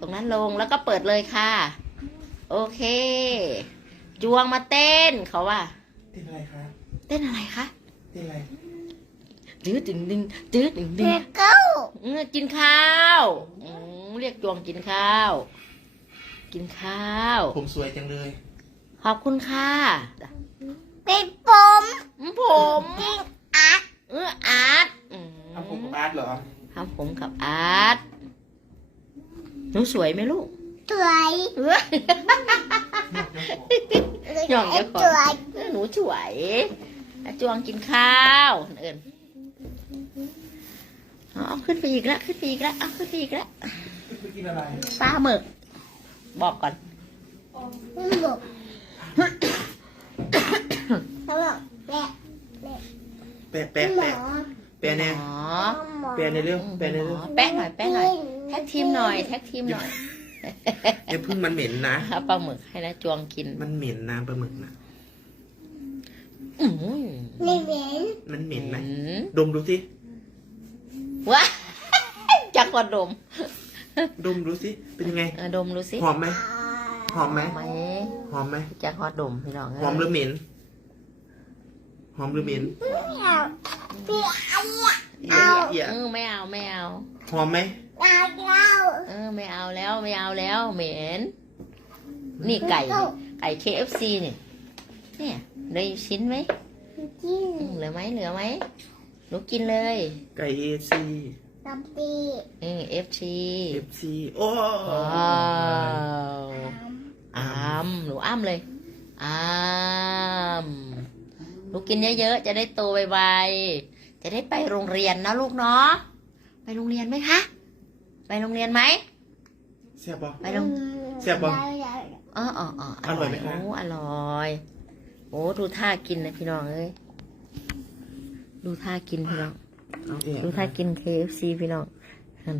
ตรงนั้นลงแล้วก็เปิดเลยค่ะ โอเค จวงมาเต้นเขาว่า เต้นอะไรคะเต้นอะไรคะเต้นอะไรดื้อดึงดึงดื้อดึงดึงเก้าเออกินข้าวอืมเรียกจวงกินข้าว กินข้าว ผมสวยจังเลย ขอบคุณค่ะเป็นผมอืมผมจริงอาร์ตเอออาร์ตอืมทำผมกับอาร์ตเหรอทำผมกับอาร์ตหนู สวยไหมลูก สวยเออหย่องเดี๋ยวก่อนสวยเออหนูสวยอาจวงกินข้าวเอิญเอาขึ้นไปอีกแล้วขึ้นไปอีกแล้วเอาขึ้นไปอีกแล้วไปกินอะไรปลาหมึก บอกก่อนไม่บอกเขาบอกแม่แปะแปะหมอแปะแปะแน่อ๋อหมอแปะในเรื่องแปะในเรื่องแปะหน่อยแปะหน่อย แท็กทีมหน่อยแท็กทีมหน่อยอย่าพึ่งมันเหม็นนะเอาปลาหมึกให้นะจวงกินมันเหม็นนะปลาหมึกนะอืมนี่เหม็นมันเหม็นไหมอืมดมดูสิว้าจักกว่าดมดมดูสิเป็นยังไง เออดมดูสิหอมไหมหอมไหมไหมหอมไหมจักฮอดดมพี่น้องหอมหรือเหม็นหอมหรือเหม็นไม่เอาพี่เอาเนี่ยเอาเออไม่เอาไม่เอาหอมไหม เอาเอาเออไม่เอาแล้วไม่เอาแล้วเหม็นนี่ไก่ไก่ KFC นี่เนี่ยได้ชิ้นไหมกินอืมเหลือไหมเหลือไหมหนูกินเลยไก่เอซีน้ำตีเออ FC เอฟซีโอ้ว้าวอ้ามหนูอ้ามเลยอ้ามหนูกินเยอะๆจะได้โตไวๆจะได้ไปโรงเรียนนะลูกเนาะไปโรงเรียนไหมคะ ไปโรงเรียนไหมแซ่บปะ ไปโรงแซ่บปะอ๋ออ๋ออ๋ออร่อยไหมคะ โอ้อร่อย โอ้ดูท่ากินนะพี่น้องเอ้ยดูท่ากินพี่น้องเอาเองดูท่ากิน KFC พี่น้องนั่น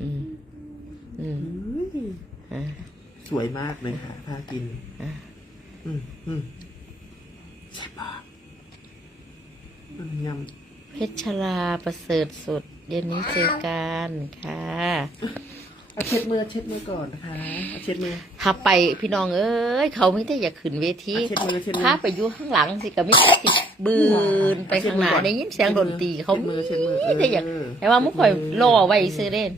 อืมอืมอุ้ยอะสวยมากเลยค่ะพากิน อะอืมอืมแซ่บปะ อืมยเพชรลาประเสริฐสุด เย็นนี้เจอกันค่ะำเอาเช็ดมือเช็ดมือก่อนนะคะเอาเช็ดมือ ถ้าไปพี่น้องเอ้ยเขาไม่ได้อยากขึ้นเวทีเอาเช็ดมือเช็ดมือ ถ้าไปอยู่ข้างหลังสิก็ไม่ได้สิบืนไปข้างหน้าได้ยินเสียงดนตรีเขาเช็ดมือเช็ดมือไม่ได้อยากแต่ว่ามุกคอยรอไว้ซื้อเล่น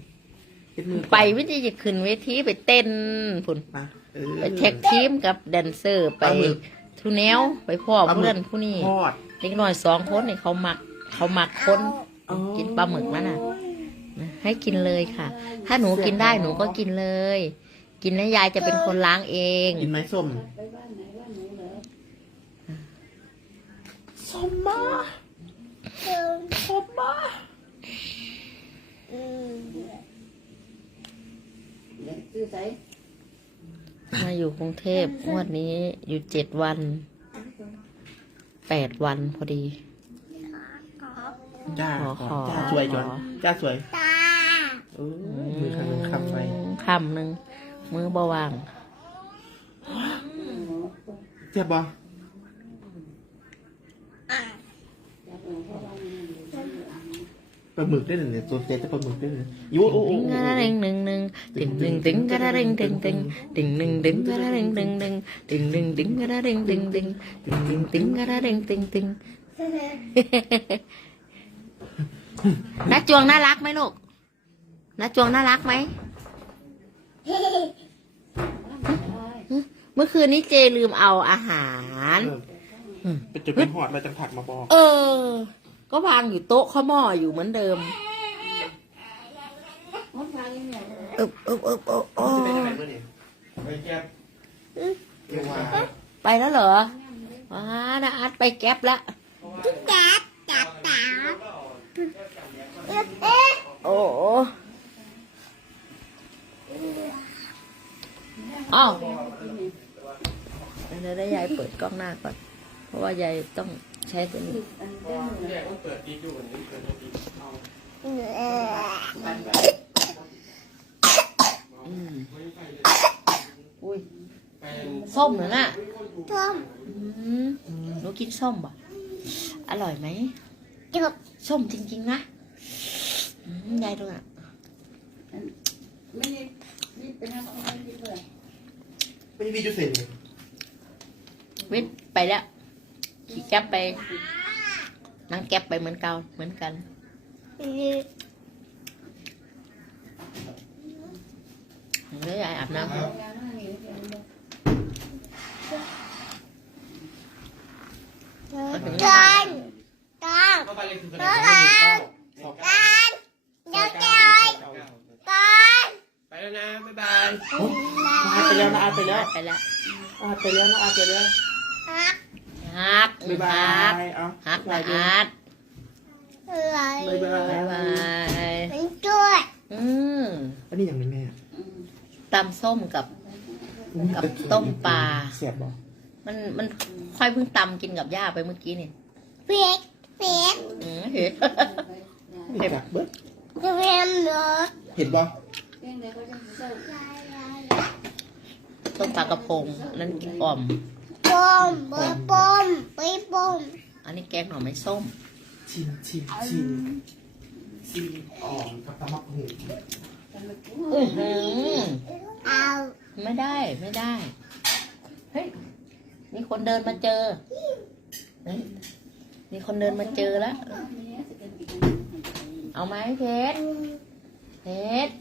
เช็ดมือก่อนไปไม่ได้อยากขึ้นเวทีไปเต้นพุ่นมาเออไปแท็กทีมกับแดนเซอร์ไปปลาหมึกทุแนวไปพ่อปลาหมึกเพื่อนผู้นี้ทอด เด็กน้อยสองคนนี่เขามัก เขามักคนอ๋อกินปลาหมึกนั่นน่ะให้กินเลยค่ะ ถ้าหนูกินได้หนูก็กินเลย กินแล้วยายจะเป็นคนล้างเองกินไหมส้มส้มมาส้มมามาอยู่กรุงเทพงวดนี้อยู่เจ็ดวัน แปดวันพอดี จ้าขอขอ จ้าสวยจอนขอจ้าสวยตาเออมือข้างหนึงคำไว้คำหนึ่งมือเบาวาง เจ็บบ่ ปลาหมึกได้หนึ่งเนี่ยตัวเซ็ตจะปลาหมึกได้หนึ่งยูโอ้โอ้ตึงกระดิ่งหนึ่งหนึ่งตึงตึงตึงกระดิ่งตึงตึงตึงหนึ่งตึงกระดิ่งตึงตึงตึงหนึ่งตึงกระดิ่งตึงตึงตึงตึงตึงกระดิ่งตึงตึงน้าจวงน่ารักไหมลูกน้าจวงน่ารักไหมเมื่อคืนนี้เจลืมเอาอาหารเออเป็นจุดเป็นหอดมาจังผักมาบอก เออ ก็วางอยู่โต๊ะข้าวหม้ออยู่เหมือนเดิมเอบเอบเอบเอบเอจะไปอไหนเมื่อนี่ไปแก๊บเดี๋ยวว่าไปแล้วเหรอว้านะอาร์ตไปแก๊ปแล้วจับจับตาเอ๊ะเอ๊ะโอ้โหอ้าวเดี๋ยวได้ยายเปิดกล้องหน้าก่อน เพราะว่ายายต้อง ใช้ตัวนี้เอ่ออืมอุ้ยส้มเหรอน่ะต้มอืมหนูกินส้มป่ะอร่อยไหมจบส้มจริง ๆ นะอืมยายดูอะไม่ได้นี่เป็นอะไรไม่ได้เลยไม่ได้วีจุเซนเลยวิทย์ไปแล้ว ขี่แก๊ปไป นั่งแก๊ปไปเหมือนเก่าเหมือนกันเดี๋ยวยายอาบน้ำกันกันเข้าไปเลยคือคะแนกันนสองกันเดี๋ยวจะกันไปแล้วนะ บ๊ายบายอาไปแล้วนะอาไปแล้ว ไปแล้ว อาไปแล้วนะอาไปแล้วฮัก ฮักบ๊ายบาฮักยเอาฮักบ๊านะยบายอาร์ตอะไรบ๊ายบายบายบายมันช่วยอืมอันนี้อย่างไรแม่ตำส้มกับ กับต้มปลา เสียบบอกมันมันค่อยเพิ่งตำกินกับย่าไปเมื่อกี้นี่เปียกเปียกอืมเห็น เห็ดอะเบิ้ลจะเป็นรถเห็ดบ่ต้มปลากระพงอันนั้นอ่อม ปมเบอร์ปมไปปมอันนี้แกงหน่อไม้ส้ม ชิมชิมชิมชิมอ่อมกับตะมักหูอื้อหือเอาไม่ได้ไม่ได้ เฮ้ย มีคนเดินมาเจอเฮ้ยมีคนเดินมาเจอแล้ว เอาไหมเพชรเพชร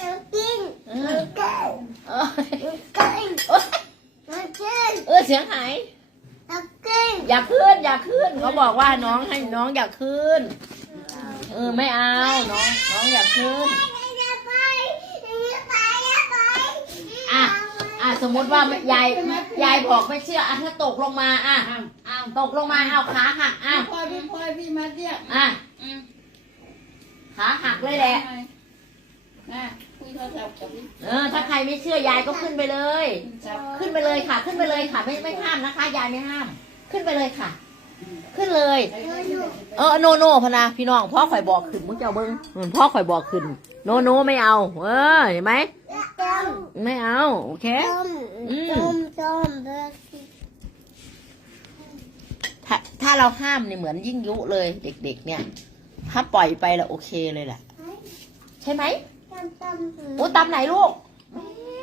จะกิน เอ มั อน กิน เอ้ย มันกิน โอ๊ย มันกิน เออเสียงหายมันกินอย่าขึ้น อย่าขึ้นเขาบอกว่าน้องให้น้องอย่าขึ้น เออไม่เอาน้องน้องอย่าขึ้นจะไปจะไปจะไปอะอะสมมติว่ายายยายบอกไม่เชื่ออะถ้าตกลงมาอะอ้าวอะตกลงมาเอาขาหักอะพลอยพี่พลอยพี่มาเรียกอะขาหักเลยแหละ นะคุยโทรศัพท์กับพี่เออ ถ้าใครไม่เชื่อยายก็ขึ้นไปเลย จับขึ้นไปเลยค่ะ ขึ้นไปเลยค่ะ ไม่ไม่ห้ามนะคะ ยายไม่ห้าม ขึ้นไปเลยค่ะ ขึ้นเลย เออโนโนพะนะพี่น้องพ่อข่อยบอกขึ้นมุ้งเจ้าเบิ้งอืมพ่อข่อยบอกขึ้น โนโนไม่เอา เออเห็นไหมต้มไม่เอา โอเค ต้มอืมต้มต้มเบอร์ถ้าถ้าเราห้ามเนี่ยเหมือนยิ่งยุเลย เด็ก ๆ เนี่ย ถ้าปล่อยไปแล้วโอเคเลยแหละใช่ไหมต้มต้ม โอ้ตำไหนลูกแม่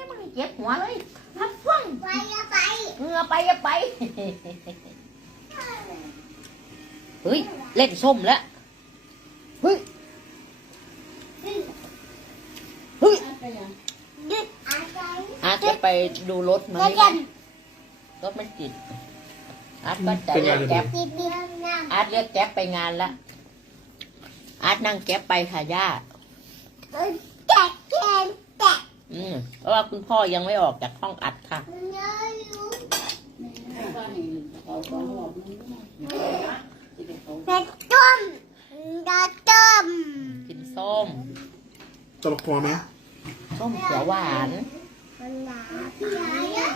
มันเจ็บหัวเลยทับฟังไปจะไปเหงือไปอย่าไป เฮ้ย เล่นส้มแล้ว เฮ้ย เฮ้ยไปยังดึกอะไรอาร์ตจะไปดูรถมันแล้วนี่กันรถมันติดอาร์ตก็จะเรียกแก๊ปกินเบียร์น้อาร์ตเรียกแก๊ปไปงานละอาร์ตนั่งแก๊ปไปค่ะย่า อืมเพราะว่าคุณพ่อยังไม่ออกจากห้องอัดค่ะเนื้ออยู่บ้านนี่เขาก็หอบนึงที่เด็กเขาเป็นต้มดาต้มกินส้ม ตลกคอไหมส้มเขียวหวานมันหนาพี่ยายะ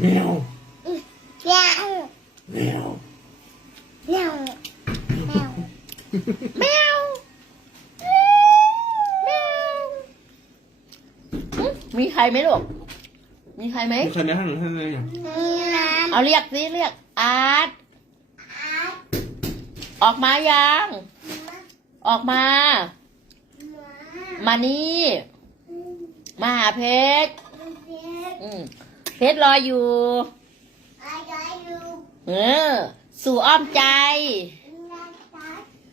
แมวแมวแมวแมวแมว แมว แมวหึ มีใครไหมลูก มีใครไหมมีใครได้ให้หนูให้อะไรอย่างมีน้เอาเรียกสิเรียกอาร์ตำอาร์ตออกมายัง ออกมาหมา มานี่ มาหาเพชรเด็กอืมเพชรรออยู่อะไรอยู่เออ สู่อ้อมใจ น้ำตา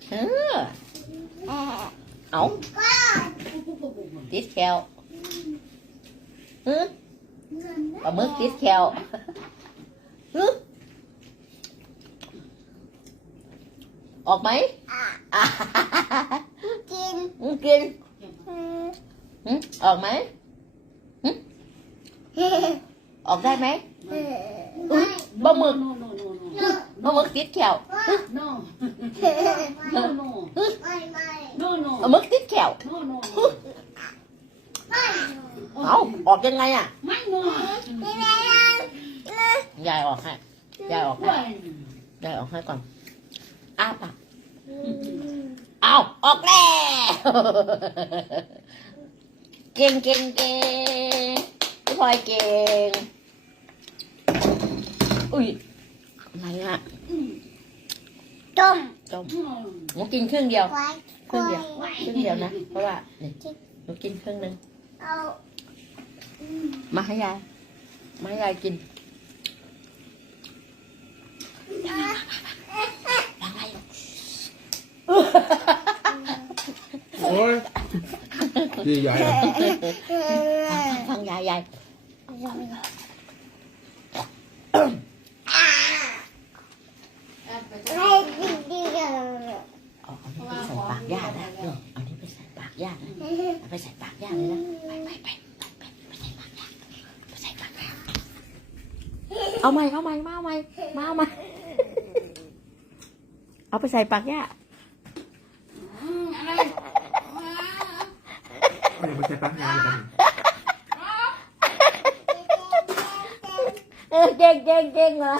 เออแอะเอาก็ติดแคล ฮึปลาหมึกติดแคลฮึออกไหมอะอะกินอืมกินอืมหึออกไหมหึออกได้ไหมเอออุ๊ยปลาหมึกโน่โน่โน่โน่ปลาหมึกติดแคลโน่ไม่โน่โน่ไม่ไม่โน่โน่ปลาหมึกติดแคลโน่โน่ไม่ เอาออกยังไงอะไม่โน่ไม่ไม่ยายออกให้ยายออกให้ด้วยยายออกให้ก่อนอ้าปากเอาออกแล้วเก่งเก่งเก่งพี่พลอยเก่งอุ้ยอะไรอะจต้มต้มหนูกินครึ่งเดียวไว้ครึ่งเดียวครึ่งเดียวนะ เพราะว่านี่หนูกินครึ่งหนึงเอา มาให้ยาย มาให้ยายกินยังไงโอ้ยดีใหญ่อะฟังยายยายให้ดีดีเลยเอาอันนี้ไปใส่ปากย่านะเนาะเอาอันนี้ไปใส่ปากย่านะเอาไปใส่ปากย่าเลยนะ ไปไปไปไปไปไปใส่ปากย่าไปใส่ปากย่า เอาใหม่เอาใหม่มาใหม่มาใหม่เอาไปใส่ปากย่าไม่ได้ไปใช่ปลั๊กยาเลยครับเออเก่งเก่งเก่งเหรอ